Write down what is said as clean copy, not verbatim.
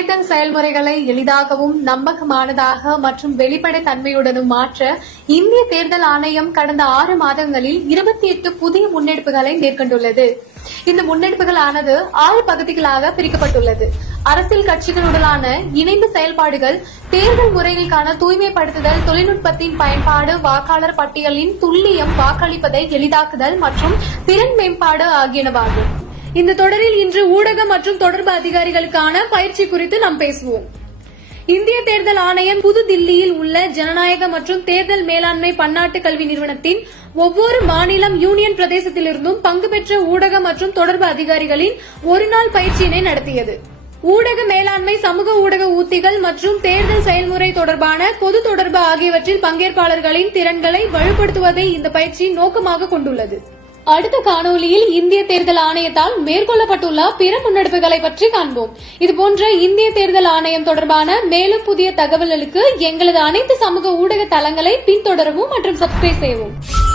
தேர்தல் செயல்முறைகளை எளிதாகவும் நம்பகமானதாக மற்றும் வெளிப்படைத்தன்மையுடனும் மாற்ற இந்திய தேர்தல் ஆணையம் கடந்த 6 மாதங்களில் 28 புதிய முன்னெடுப்புகளை மேற்கொண்டுள்ளது. இந்த முன்னெடுப்புகளானது 6 பகுதிகளாக பிரிக்கப்பட்டுள்ளது. அரசியல் கட்சிகளுடனான இணைந்த செயல்பாடுகள், தேர்தல் முறைகளுக்கான தூய்மைப்படுத்துதல், தொழில்நுட்பத்தின் பயன்பாடு, வாக்காளர் பட்டியலின் துல்லியம், வாக்களிப்பதை எளிதாக்குதல் மற்றும் திறன் மேம்பாடு ஆகியனவாகும். இந்த தொடரில் இன்று ஊடக மற்றும் தொடர்பு அதிகாரிகளுக்கான பயிற்சி குறித்து நாம் பேசுவோம். இந்திய தேர்தல் ஆணையம் புதுதில்லியில் உள்ள ஜனநாயக மற்றும் தேர்தல் மேலாண்மை பன்னாட்டு கல்வி நிறுவனத்தின் ஒவ்வொரு மாநிலம், யூனியன் பிரதேசத்திலிருந்தும் பங்கு பெற்ற ஊடக மற்றும் தொடர்பு அதிகாரிகளின் ஒருநாள் பயிற்சியினை நடத்தியது. ஊடக மேலாண்மை, சமூக ஊடக உத்திகள் மற்றும் தேர்தல் செயல்முறை தொடர்பான பொது தொடர்பு ஆகியவற்றில் பங்கேற்பாளர்களின் திறன்களை வலுப்படுத்துவதை இந்த பயிற்சி நோக்கமாக கொண்டுள்ளது. அடுத்த காணொலியில் இந்திய தேர்தல் ஆணையத்தால் மேற்கொள்ளப்பட்டுள்ள பிற முன்னெடுப்புகளை பற்றி காண்போம். இதுபோன்ற இந்திய தேர்தல் ஆணையம் தொடர்பான மேலும் புதிய தகவல்களுக்கு எங்களது அனைத்து சமூக ஊடக தளங்களை பின்தொடரவும் மற்றும் சப்ஸ்கிரைப் செய்யவும்.